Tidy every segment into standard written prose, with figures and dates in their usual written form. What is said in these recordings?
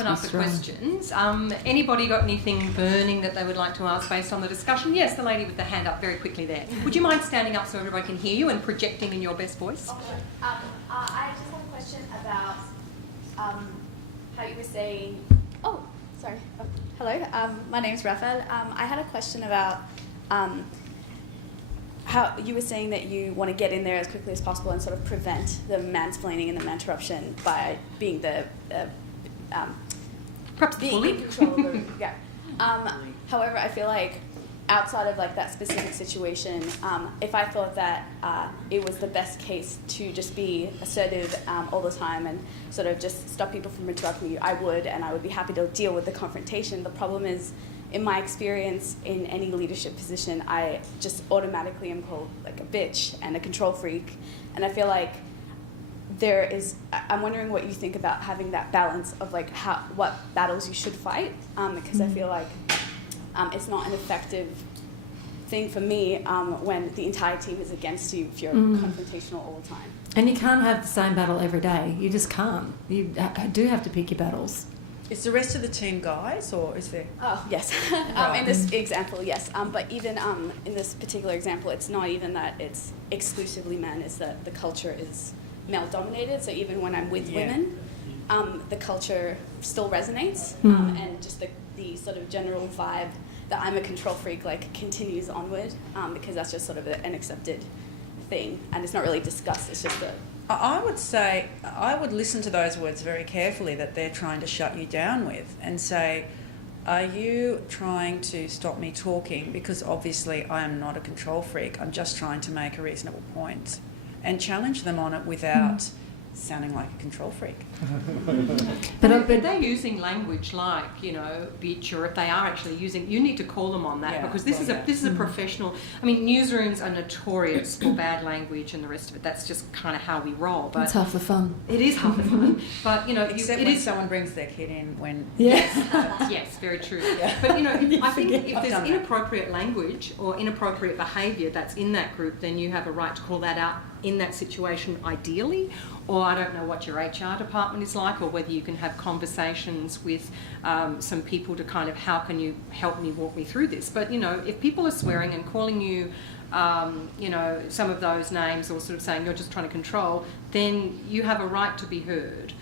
Open up the questions. Anybody got anything burning that they would like to ask based on the discussion? Yes, the lady with the hand up very quickly there. Would you mind standing up so everybody can hear you and projecting in your best voice? I just have a question about how you were saying... Oh, sorry. Oh, hello, my name's Raphael. I had a question about how you were saying that you want to get in there as quickly as possible and sort of prevent the mansplaining and the manterruption by being the... perhaps bully. In control of the, yeah. However, I feel like outside of like that specific situation, if I thought that it was the best case to just be assertive all the time and sort of just stop people from interrupting you, I would, and I would be happy to deal with the confrontation. The problem is, in my experience in any leadership position, I just automatically am called like a bitch and a control freak, and I feel like I'm wondering what you think about having that balance of like what battles you should fight, because I feel like it's not an effective thing for me when the entire team is against you if you're confrontational all the time. And you can't have the same battle every day. You just can't. You do have to pick your battles. Is the rest of the team guys, or is there... Oh, yes. In this example, yes. But even in this particular example, it's not even that it's exclusively men, it's that the culture is male-dominated, so even when I'm with women, the culture still resonates, and just the sort of general vibe that I'm a control freak like continues onward, because that's just sort of an accepted thing, and it's not really discussed, it's just I would say, I would listen to those words very carefully that they're trying to shut you down with, and say, are you trying to stop me talking? Because obviously I am not a control freak, I'm just trying to make a reasonable point. And challenge them on it without sounding like a control freak. But they're using language like, you know, bitch, or if they are actually using, you need to call them on that, because this is a professional. I mean, newsrooms are notorious for bad language and the rest of it. That's just kind of how we roll. But it's half the fun. It is half the fun. But you know, except when someone brings their kid in when. Yes, yes, very true. Yeah. But you know, I think if there's inappropriate language or inappropriate behaviour that's in that group, then you have a right to call that out in that situation, ideally. Or I don't know what your HR department is like, or whether you can have conversations with some people to kind of, how can you help me, walk me through this? But, you know, if people are swearing and calling you, you know, some of those names, or sort of saying you're just trying to control, then you have a right to be heard.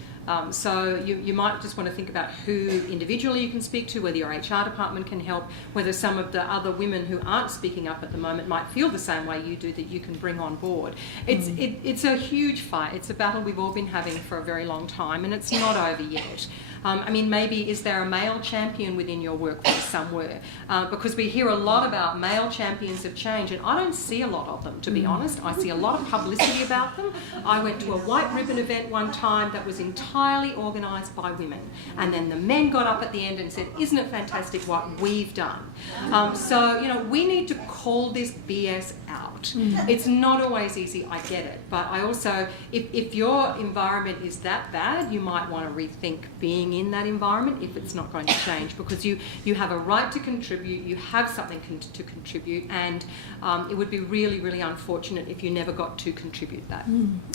So you might just want to think about who individually you can speak to, whether your HR department can help, whether some of the other women who aren't speaking up at the moment might feel the same way you do, that you can bring on board. It's a huge fight. It's a battle we've all been having for a very long time, and it's not over yet. I mean, maybe is there a male champion within your workforce somewhere? Because we hear a lot about male champions of change, and I don't see a lot of them, to be honest. I see a lot of publicity about them. I went to a white ribbon event one time that was entirely organised by women, and then the men got up at the end and said, isn't it fantastic what we've done? So, you know, we need to call this BS out. It's not always easy, I get it, but I also, if your environment is that bad, you might want to rethink being in that environment if it's not going to change, because you have a right to contribute, you have something to contribute, and it would be really, really unfortunate if you never got to contribute that.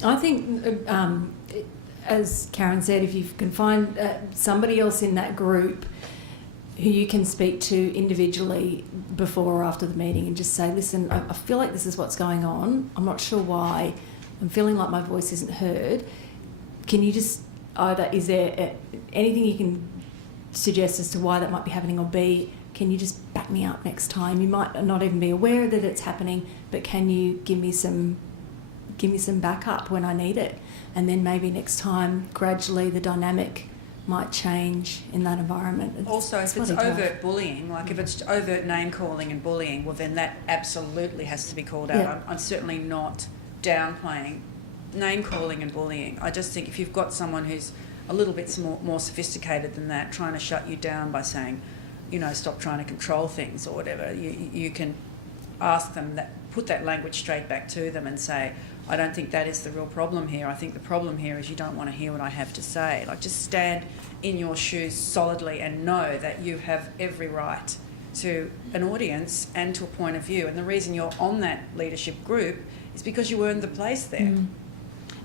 I think, as Karen said, if you can find somebody else in that group who you can speak to individually before or after the meeting and just say, listen, I feel like this is what's going on, I'm not sure why, I'm feeling like my voice isn't heard, can you just either, is there anything you can suggest as to why that might be happening, or B, can you just back me up next time? You might not even be aware that it's happening, but can you give me some backup when I need it? And then maybe next time, gradually, the dynamic might change in that environment. Also, if it's overt bullying, like if it's overt name-calling and bullying, well, then that absolutely has to be called out. Yeah. I'm certainly not downplaying name-calling and bullying. I just think if you've got someone who's a little bit more sophisticated than that, trying to shut you down by saying, you know, stop trying to control things or whatever, you can ask them that, put that language straight back to them and say, I don't think that is the real problem here. I think the problem here is you don't want to hear what I have to say. Like, just stand in your shoes solidly and know that you have every right to an audience and to a point of view. And the reason you're on that leadership group is because you earned the place there.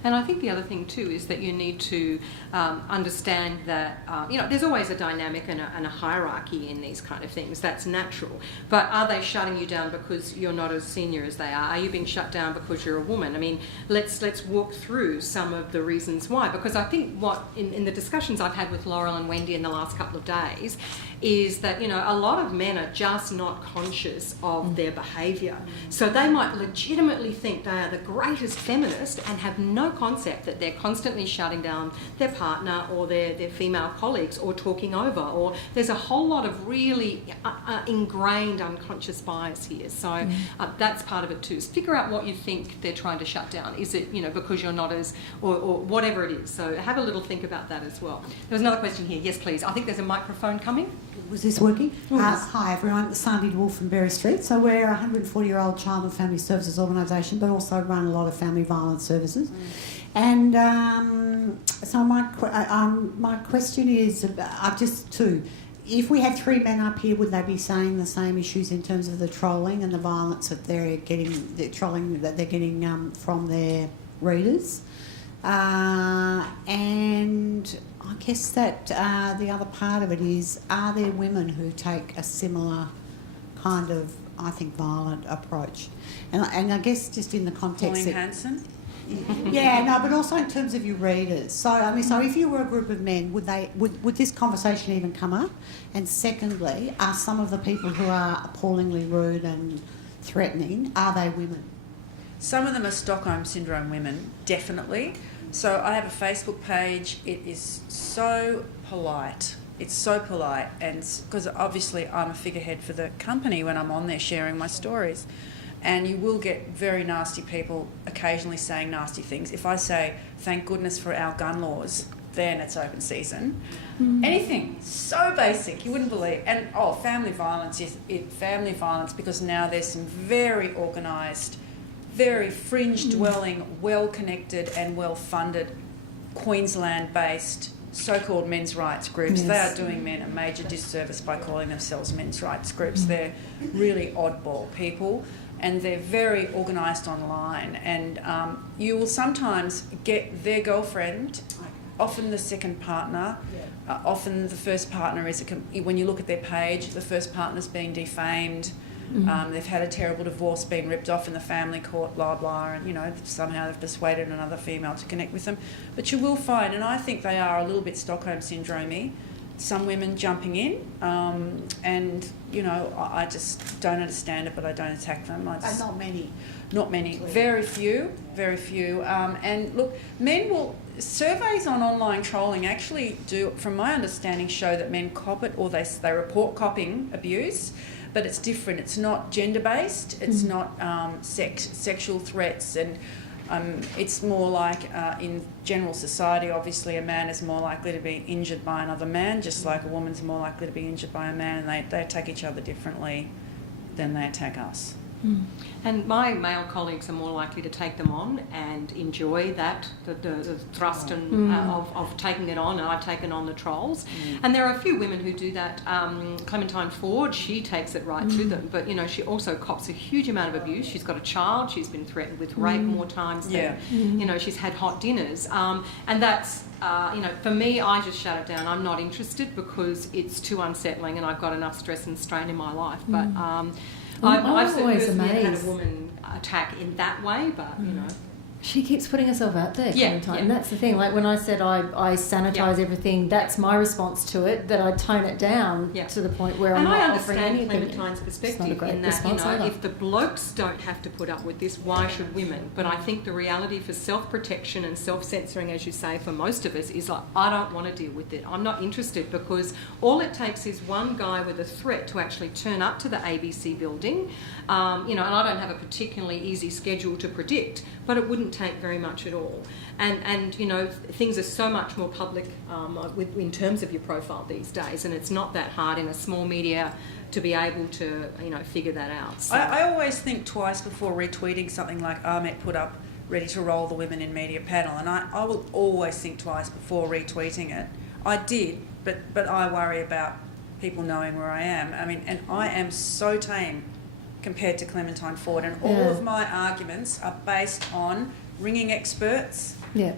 And I think the other thing too is that you need to understand that, there's always a dynamic and a hierarchy in these kind of things. That's natural. But are they shutting you down because you're not as senior as they are? Are you being shut down because you're a woman? I mean, let's walk through some of the reasons why. Because I think what, in the discussions I've had with Laurel and Wendy in the last couple of days, is that, a lot of men are just not conscious of their behaviour. So they might legitimately think they are the greatest feminist and have no concept that they're constantly shutting down their partner or their female colleagues or talking over, or there's a whole lot of really ingrained unconscious bias here. So that's part of it too. So figure out what you think they're trying to shut down. Is it, because you're not as, or whatever it is. So have a little think about that as well. There was another question here. Yes, please. I think there's a microphone coming. Was this working? Hi everyone, Sandy Wolf from Berry Street. So we're a 140-year-old child and family services organisation, but also run a lot of family violence services. And so my question is, just two. If we had three men up here, would they be saying the same issues in terms of the trolling and the violence that they're getting, the trolling that they're getting from their readers? And I guess that the other part of it is, are there women who take a similar kind of, I think, violent approach? And I guess just in the context Pauline Hanson? Yeah, no, but also in terms of your readers. So, so if you were a group of men, would this conversation even come up? And secondly, are some of the people who are appallingly rude and threatening, are they women? Some of them are Stockholm Syndrome women, definitely. So I have a Facebook page. It is so polite. It's so polite, and because obviously I'm a figurehead for the company when I'm on there sharing my stories. And you will get very nasty people occasionally saying nasty things. If I say, thank goodness for our gun laws, then it's open season. Anything so basic, you wouldn't believe. And family violence family violence, because now there's some very organised, very fringe-dwelling, well-connected and well-funded Queensland-based so-called men's rights groups. Yes. They are doing men a major disservice by calling themselves men's rights groups. They're really oddball people, and they're very organised online. And you will sometimes get their girlfriend, often the second partner, often the first partner is, when you look at their page, the first partner's being defamed. They've had a terrible divorce, been ripped off in the family court, blah, blah, and, somehow they've persuaded another female to connect with them. But you will find, and I think they are a little bit Stockholm Syndrome-y, some women jumping in, and, I just don't understand it, but I don't attack them. And not many. Not many. Very few, very few. And look, surveys on online trolling actually do, from my understanding, show that men cop it, or they report copping abuse. But it's different. It's not gender-based. It's not sexual threats, and it's more like in general society, obviously a man is more likely to be injured by another man, just like a woman's more likely to be injured by a man, and they attack each other differently than they attack us. And my male colleagues are more likely to take them on and enjoy that, the thrust and of taking it on, and I've taken on the trolls. And there are a few women who do that. Clementine Ford, she takes it right to them, but she also cops a huge amount of abuse. She's got a child, she's been threatened with rape more times than, she's had hot dinners. And that's, for me, I just shut it down. I'm not interested because it's too unsettling and I've got enough stress and strain in my life. But I've always amazed. Had a woman attack in that way, but she keeps putting herself out there. And that's the thing. Like when I said I sanitize everything, that's my response to it. That I tone it down to the point where I'm not offering anything. And I understand Clementine's perspective in that if the blokes don't have to put up with this, why should women? But I think the reality for self-protection and self-censoring, as you say, for most of us, is like, I don't want to deal with it. I'm not interested, because all it takes is one guy with a threat to actually turn up to the ABC building. And I don't have a particularly easy schedule to predict, but it wouldn't take very much at all. And things are so much more public in terms of your profile these days, and it's not that hard in a small media to be able to figure that out. So. I always think twice before retweeting something like Ahmet put up, ready to roll the women in media panel, and I will always think twice before retweeting it. I did, but I worry about people knowing where I am. I mean, and I am so tame compared to Clementine Ford, and all of my arguments are based on ringing experts Yeah.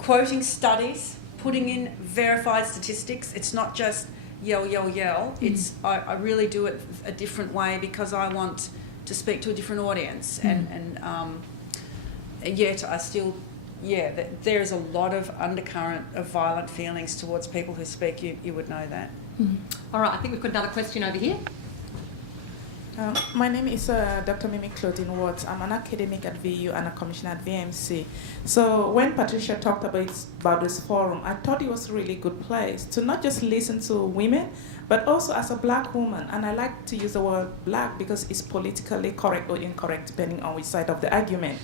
quoting studies, putting in verified statistics. It's not just yell, yell, yell. It's I really do it a different way because I want to speak to a different audience, and yet I still, there is a lot of undercurrent of violent feelings towards people who speak. You would know that. All right, I think we've got another question over here. My name is Dr. Mimi Claudine Watts. I'm an academic at VU and a commissioner at VMC. So when Patricia talked about this forum, I thought it was a really good place to not just listen to women, but also as a black woman. And I like to use the word black because it's politically correct or incorrect depending on which side of the argument.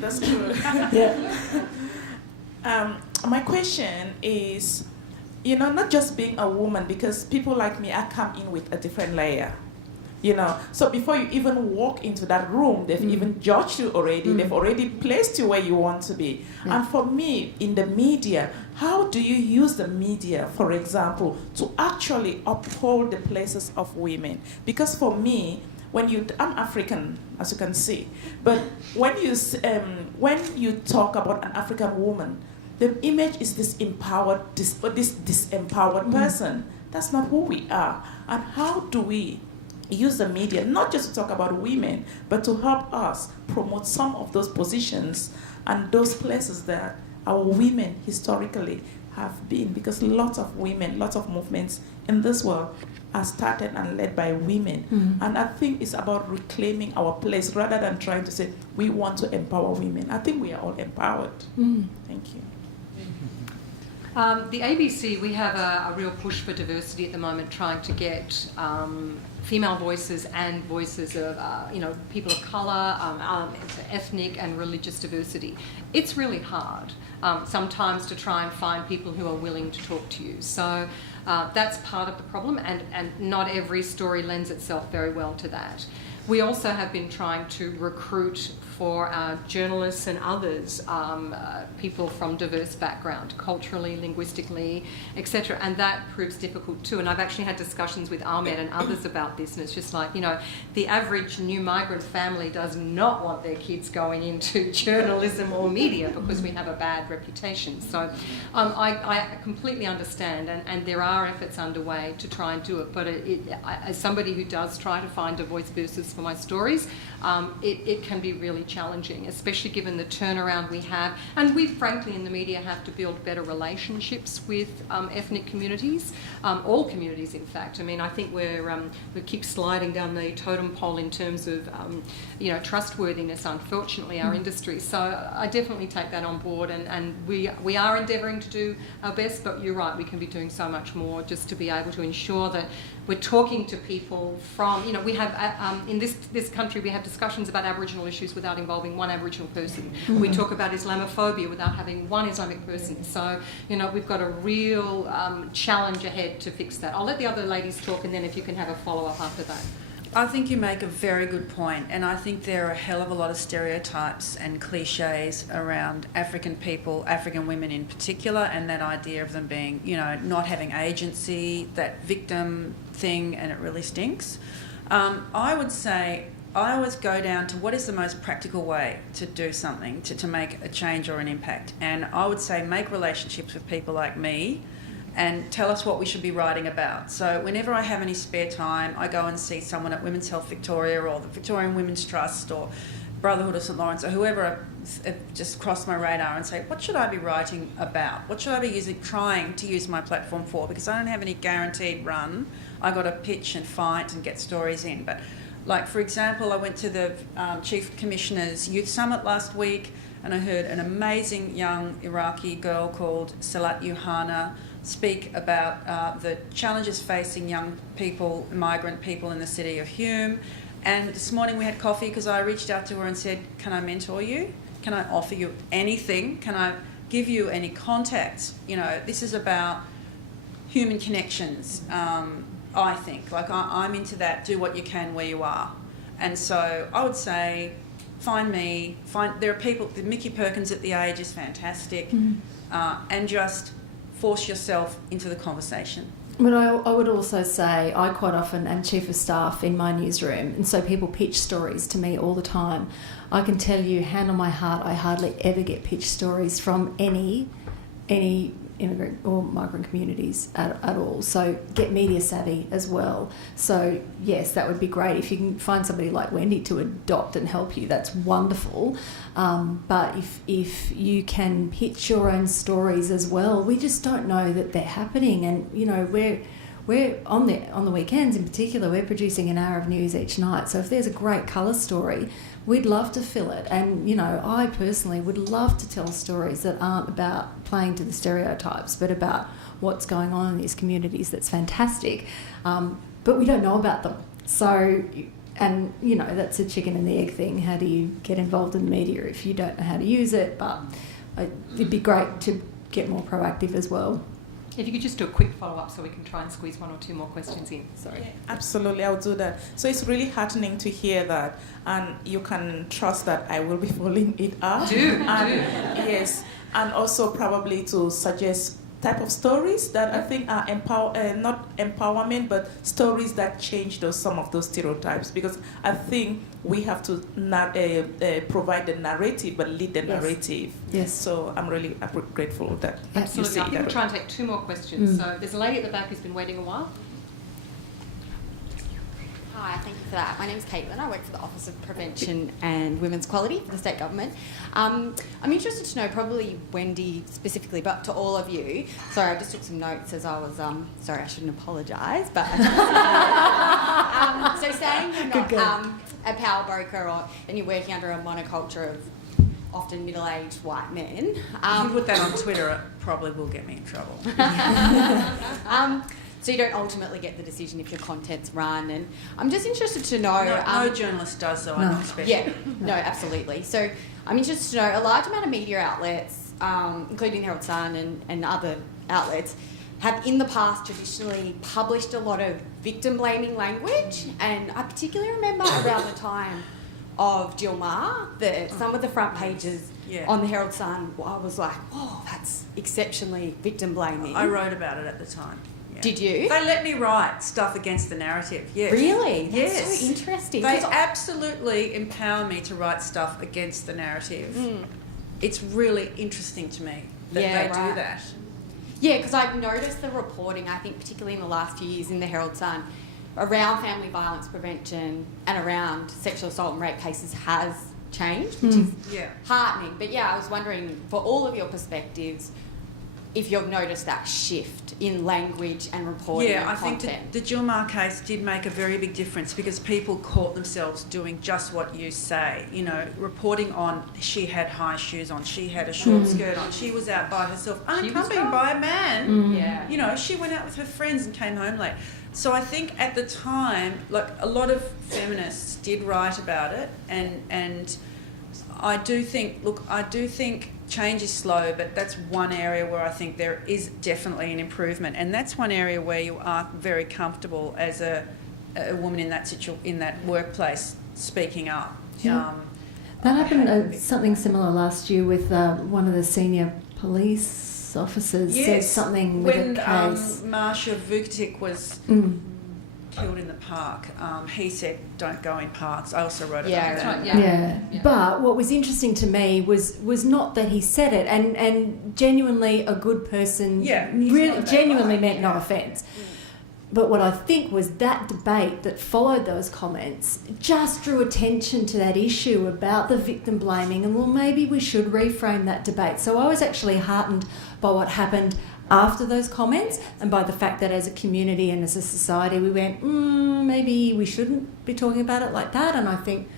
That's true. Yeah. My question is, not just being a woman, because people like me, I come in with a different layer. So before you even walk into that room, they've even judged you already. They've already placed you where you want to be. And for me, in the media, how do you use the media, for example, to actually uphold the places of women? Because for me, I'm African, as you can see, but when you talk about an African woman, the image is this empowered, disempowered person. That's not who we are. And how do we use the media, not just to talk about women, but to help us promote some of those positions and those places that our women historically have been? Because lots of women, lots of movements in this world are started and led by women. And I think it's about reclaiming our place rather than trying to say we want to empower women. I think we are all empowered. Thank you. The ABC, we have a real push for diversity at the moment, trying to get female voices and voices of people of colour, ethnic and religious diversity. It's really hard sometimes to try and find people who are willing to talk to you. So that's part of the problem, and not every story lends itself very well to that. We also have been trying to recruit for our journalists and others, people from diverse background, culturally, linguistically, etc. And that proves difficult too. And I've actually had discussions with Ahmed and others about this, and it's just like, the average new migrant family does not want their kids going into journalism or media because we have a bad reputation. So I completely understand, and there are efforts underway to try and do it. But as somebody who does try to find a voice versus for my stories, it can be really challenging, especially given the turnaround we have. And we, frankly, in the media have to build better relationships with ethnic communities, all communities, in fact. I mean, I think we keep sliding down the totem pole in terms of, trustworthiness, unfortunately, our industry. So I definitely take that on board, and we are endeavouring to do our best, but you're right, we can be doing so much more just to be able to ensure that we're talking to people from, we have, in this country, we have discussions about Aboriginal issues without involving one Aboriginal person. We talk about Islamophobia without having one Islamic person. So, we've got a real challenge ahead to fix that. I'll let the other ladies talk, and then if you can have a follow-up after that. I think you make a very good point, and I think there are a hell of a lot of stereotypes and cliches around African people, African women in particular, and that idea of them being, not having agency, that victim thing, and it really stinks. I would say I always go down to what is the most practical way to do something, to make a change or an impact. And I would say make relationships with people like me and tell us what we should be writing about. So whenever I have any spare time, I go and see someone at Women's Health Victoria or the Victorian Women's Trust or Brotherhood of St Lawrence or whoever just crossed my radar and say, what should I be writing about? What should I be trying to use my platform for? Because I don't have any guaranteed run. I got to pitch and fight and get stories in. But like, for example, I went to the Chief Commissioner's Youth Summit last week, and I heard an amazing young Iraqi girl called Salat Yohana speak about the challenges facing young people, migrant people in the city of Hume. And this morning we had coffee because I reached out to her and said, can I mentor you? Can I offer you anything? Can I give you any contacts? This is about human connections, I think. Like, I'm into that, do what you can where you are. And so I would say, there are people, the Mickey Perkins at The Age is fantastic, and just force yourself into the conversation. But I would also say I quite often am chief of staff in my newsroom, and so people pitch stories to me all the time. I can tell you, hand on my heart, I hardly ever get pitched stories from any immigrant or migrant communities at all. So get media savvy as well. So yes, that would be great. If you can find somebody like Wendy to adopt and help you, that's wonderful. But if you can pitch your own stories as well, we just don't know that they're happening. And you know, we're on the weekends in particular, we're producing an hour of news each night. So if there's a great colour story, we'd love to fill it. And, you know, I personally would love to tell stories that aren't about playing to the stereotypes, but about what's going on in these communities. That's fantastic. But we don't know about them. So, and, you know, that's a chicken and the egg thing. How do you get involved in the media if you don't know how to use it? But it'd be great to get more proactive as well. If you could just do a quick follow-up so we can try and squeeze one or two more questions in. Sorry. Yeah, absolutely, I'll do that. So it's really heartening to hear that, and you can trust that I will be following it up. Yes, and also probably to suggest type of stories that I think are not empowerment, but stories that change some of those stereotypes. Because I think we have to not provide the narrative, but lead the narrative. Yes. So I'm really grateful that Absolutely. I think we'll that. try and take two more questions. So there's a lady at the back who's been waiting a while. Hi, thank you for that. My name's Caitlin. I work for the Office of Prevention and Women's Equality for the state government. I'm interested to know, probably Wendy specifically, but to all of you. Sorry, I just took some notes as I was. Sorry, I shouldn't apologise, but I so saying you're not a power broker and you're working under a monoculture of often middle-aged white men. If you put that on Twitter, it probably will get me in trouble. So you don't ultimately get the decision if your content's run, and I'm just interested to know... No journalist does, though, I'm not special. Yeah, no, absolutely. So I'm interested to know, a large amount of media outlets, including the Herald Sun and other outlets, have in the past traditionally published a lot of victim-blaming language, and I particularly remember around the time of Jill Maher, some of the front pages on the Herald Sun, I was like, oh, that's exceptionally victim-blaming. I wrote about it at the time. Yeah. Did you? They let me write stuff against the narrative, yes. Really? That's yes. so interesting. They absolutely empower me to write stuff against the narrative. It's really interesting to me that they do that. Yeah, because I've noticed the reporting, I think particularly in the last few years in the Herald Sun, around family violence prevention and around sexual assault and rape cases has changed, which is heartening. But yeah, I was wondering, for all of your perspectives, if you've noticed that shift in language and reporting and content. I think the Jill Maher case did make a very big difference because people caught themselves doing just what you say, you know, reporting on she had high shoes on, she had a short skirt on, she was out by herself, unaccompanied by a man. Yeah. You know, she went out with her friends and came home late. So I think at the time, like, a lot of feminists did write about it, and I do think change is slow, but that's one area where I think there is definitely an improvement, and that's one area where you are very comfortable as a woman in that workplace speaking up. Yeah. That happened something similar last year with one of the senior police officers said something with a case. When Marsha Vukotic was killed in the park, he said, don't go in parks. I also wrote about that. Yeah. But what was interesting to me was not that he said it, and genuinely a good person really genuinely meant no offence. But what I think was that debate that followed those comments just drew attention to that issue about the victim blaming, and well, maybe we should reframe that debate. So I was actually heartened by what happened after those comments, and by the fact that as a community and as a society we went, maybe we shouldn't be talking about it like that. And I think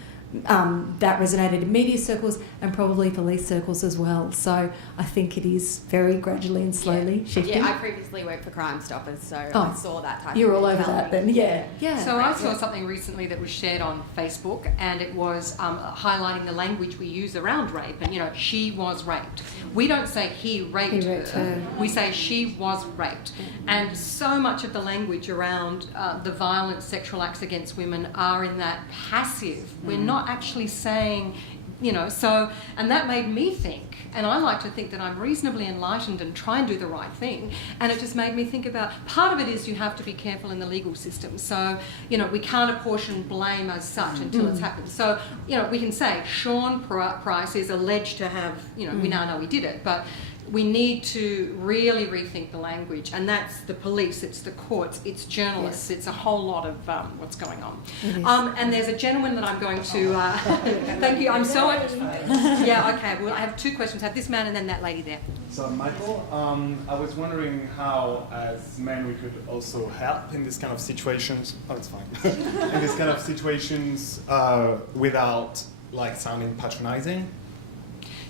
that resonated in media circles and probably police circles as well. So I think it is very gradually and slowly shifting. Yeah, I previously worked for Crime Stoppers, so I saw that type of You're all over that then, yeah. So I saw something recently that was shared on Facebook, and it was highlighting the language we use around rape. And, you know, she was raped. We don't say he raped her. We say she was raped. And so much of the language around the violent sexual acts against women are in that passive. We're not actually saying So, and that made me think, and I like to think that I'm reasonably enlightened and try and do the right thing, and it just made me think about, part of it is you have to be careful in the legal system, so, we can't apportion blame as such until it's happened. So, we can say Sean Price is alleged to have, we now know he did it, but we need to really rethink the language, and that's the police, it's the courts, it's journalists, it's a whole lot of what's going on. And there's a gentleman that I'm going to... thank you, I'm so... Yeah, okay, well, I have two questions. I have this man and then that lady there. So, Michael, I was wondering how, as men, we could also help in this kind of situations... Oh, it's fine. In this kind of situations without, sounding patronizing.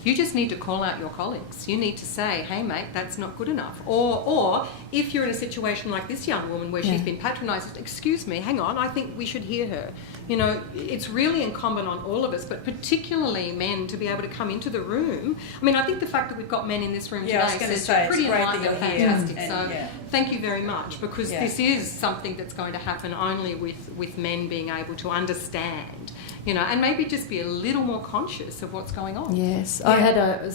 You just need to call out your colleagues. You need to say, hey, mate, that's not good enough. Or if you're in a situation like this young woman where she's been patronised, excuse me, hang on, I think we should hear her. It's really incumbent on all of us, but particularly men, to be able to come into the room. I mean, I think the fact that we've got men in this room today says you're pretty enlightened and fantastic. So thank you very much, because this is something that's going to happen only with men being able to understand, and maybe just be a little more conscious of what's going on. Yes, I had a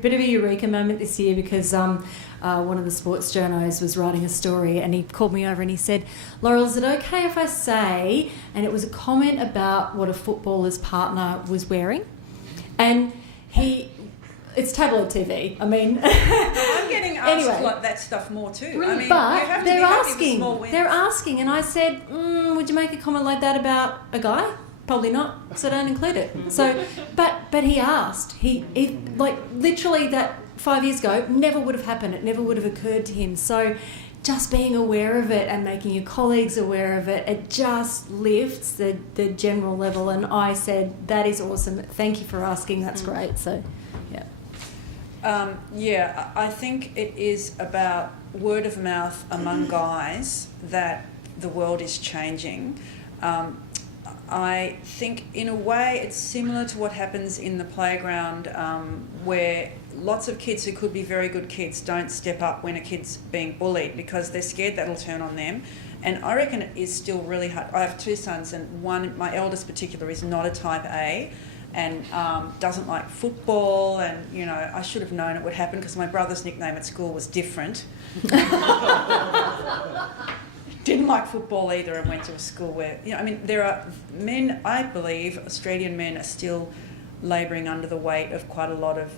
bit of a eureka moment this year because one of the sports journos was writing a story and he called me over and he said, Laurel, is it okay if I say, and it was a comment about what a footballer's partner was wearing, and it's tabloid TV. I mean, I'm getting asked anyway, like that stuff more too. Really? I mean, but you have to they're be happy asking. with small wins. They're asking, and I said, would you make a comment like that about a guy? Probably not. So don't include it. So, but he asked. He literally that 5 years ago never would have happened. It never would have occurred to him. So, just being aware of it and making your colleagues aware of it, it just lifts the general level. And I said, that is awesome. Thank you for asking. That's great. So, yeah. I think it is about word of mouth among guys that the world is changing. I think in a way it's similar to what happens in the playground where lots of kids who could be very good kids don't step up when a kid's being bullied because they're scared that'll turn on them. And I reckon it is still really hard. I have two sons, and one, my eldest particular, is not a type A and doesn't like football, and I should have known it would happen because my brother's nickname at school was different. Didn't like football either and went to a school where, there are men, I believe, Australian men are still labouring under the weight of quite a lot of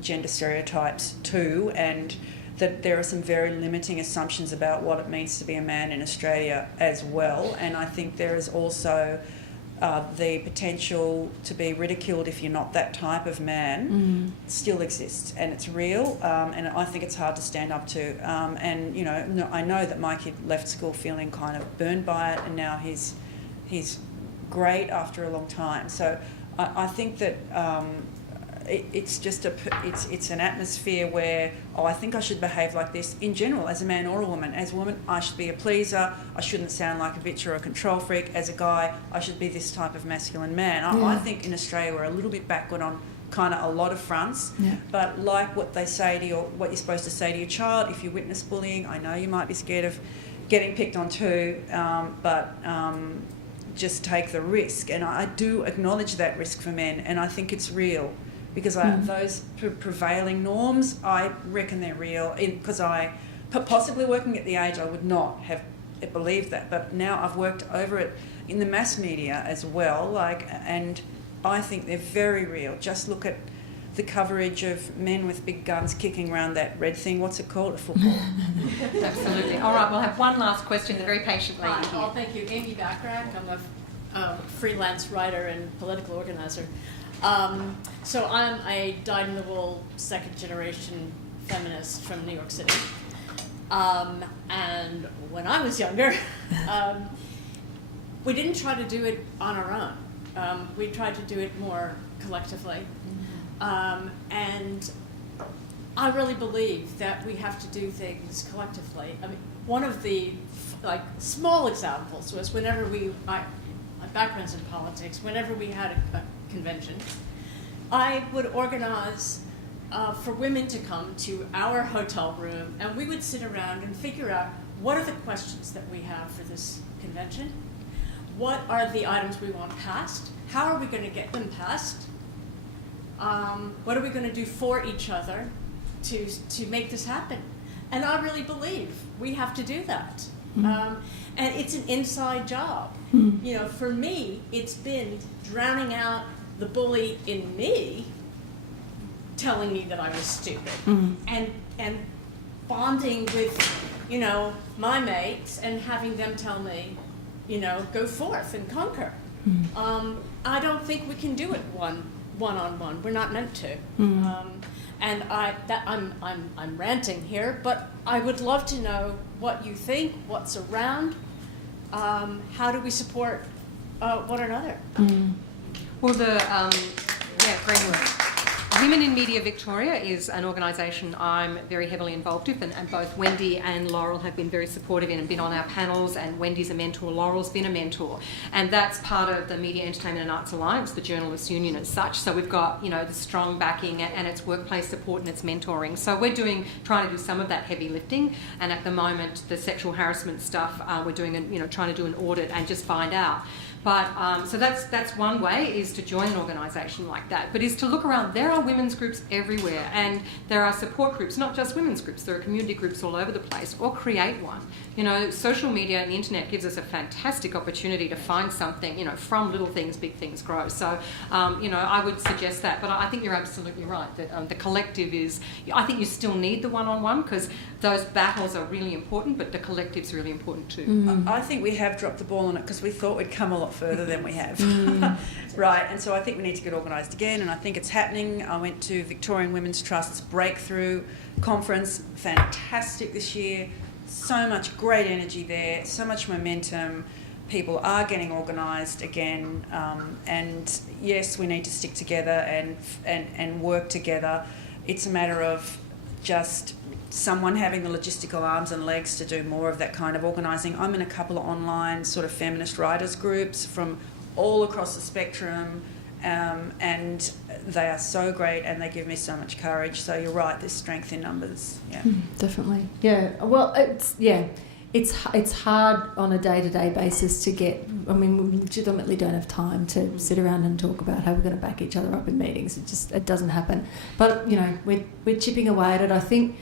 gender stereotypes too, and that there are some very limiting assumptions about what it means to be a man in Australia as well. And I think there is also the potential to be ridiculed if you're not that type of man still exists, and it's real, and I think it's hard to stand up to. I know that my kid left school feeling kind of burned by it, and now he's great after a long time. So I think that it's just it's an atmosphere where I think I should behave like this in general as a man or a woman. As a woman, I should be a pleaser. I shouldn't sound like a bitch or a control freak. As a guy, I should be this type of masculine man. I think in Australia we're a little bit backward on kind of a lot of fronts. But like what they say to what you're supposed to say to your child if you witness bullying, I know you might be scared of getting picked on too, but just take the risk. And I do acknowledge that risk for men, and I think it's real. Because those prevailing norms, I reckon they're real. Because possibly working at the age, I would not have believed that. But now I've worked over it in the mass media as well, and I think they're very real. Just look at the coverage of men with big guns kicking around that red thing. What's it called? A football. Absolutely. All right, we'll have one last question, the very patient lady here. Oh, thank you. Amy Backrack. I'm a freelance writer and political organizer. So I'm a dyed-in-the-wool second-generation feminist from New York City. And when I was younger, we didn't try to do it on our own. We tried to do it more collectively. And I really believe that we have to do things collectively. I mean, one of the small examples was whenever my background's in politics, whenever we had a convention, I would organize for women to come to our hotel room, and we would sit around and figure out what are the questions that we have for this convention, what are the items we want passed? How are we going to get them passed? What are we going to do for each other to make this happen? And I really believe we have to do that. And it's an inside job. You know, for me, it's been drowning out the bully in me telling me that I was stupid, and bonding with, you know, my mates and having them tell me, you know, go forth and conquer. I don't think we can do it one-on-one. We're not meant to. And I'm ranting here, but I would love to know what you think, what's around, how do we support one another? Well, Green Room. Women in Media Victoria is an organisation I'm very heavily involved with, and both Wendy and Laurel have been very supportive in and been on our panels, and Wendy's a mentor, Laurel's been a mentor, and that's part of the Media, Entertainment and Arts Alliance, the Journalists Union as such. So we've got, you know, the strong backing and its workplace support and its mentoring. So we're trying to do some of that heavy lifting, and at the moment the sexual harassment stuff, we're doing, trying to do an audit and just find out. But so that's one way, is to join an organisation like that, but is to look around. There are women's groups everywhere, and there are support groups, not just women's groups, there are community groups all over the place, or create one. You know, social media and the internet gives us a fantastic opportunity to find something, from little things, big things grow. So, I would suggest that, but I think you're absolutely right, that the collective is, I think you still need the one-on-one, because those battles are really important, but the collective's really important too. I think we have dropped the ball on it, because we thought we'd come a lot further than we have. Right, and so I think we need to get organised again, and I think it's happening. I went to Victorian Women's Trust's Breakthrough Conference, fantastic this year, so much great energy there, so much momentum. People are getting organised again, and yes, we need to stick together and work together. It's a matter of just someone having the logistical arms and legs to do more of that kind of organising. I'm in a couple of online sort of feminist writers groups from all across the spectrum, and they are so great, and they give me so much courage. So you're right, there's strength in numbers. Yeah, definitely. Yeah, well, it's hard on a day-to-day basis to get. I mean, we legitimately don't have time to sit around and talk about how we're going to back each other up in meetings. It doesn't happen. But we're chipping away at it. I think.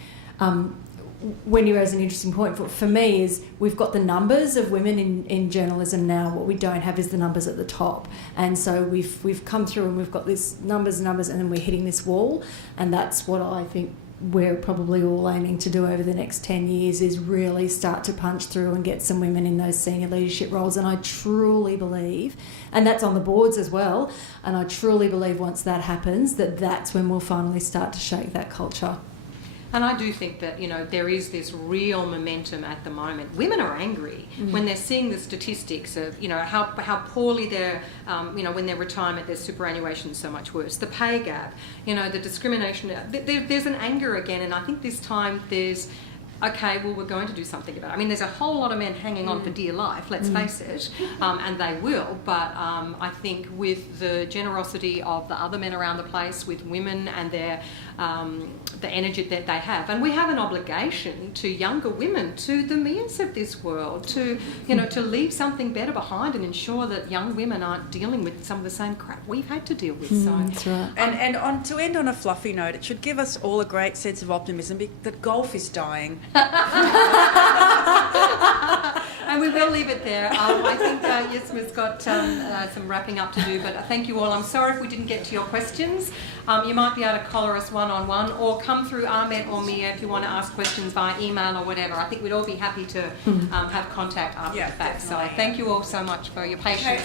When you raise an interesting point for me is we've got the numbers of women in journalism now. What we don't have is the numbers at the top, and so we've come through and we've got this numbers, and then we're hitting this wall, and that's what I think we're probably all aiming to do over the next 10 years, is really start to punch through and get some women in those senior leadership roles. And I truly believe, and that's on the boards as well, and I truly believe once that happens, that's when we'll finally start to shake that culture. And I do think that, there is this real momentum at the moment. Women are angry when they're seeing the statistics of, how poorly they're, when their retirement, their superannuation is so much worse. The pay gap, the discrimination. There's an anger again, and I think this time there's, okay, well, we're going to do something about it. I mean, there's a whole lot of men hanging on for dear life, let's face it, and they will, but I think with the generosity of the other men around the place, with women and their the energy that they have, and we have an obligation to younger women, to the Mias of this world, to to leave something better behind and ensure that young women aren't dealing with some of the same crap we've had to deal with. That's right. And to end on a fluffy note, it should give us all a great sense of optimism that golf is dying. And we will leave it there. I think Yasmin's got some wrapping up to do, but thank you all. I'm sorry if we didn't get to your questions. You might be able to collar us one-on-one, or come through Ahmed or Mia if you want to ask questions via email or whatever. I think we'd all be happy to have contact after the fact. So thank you all so much for your patience.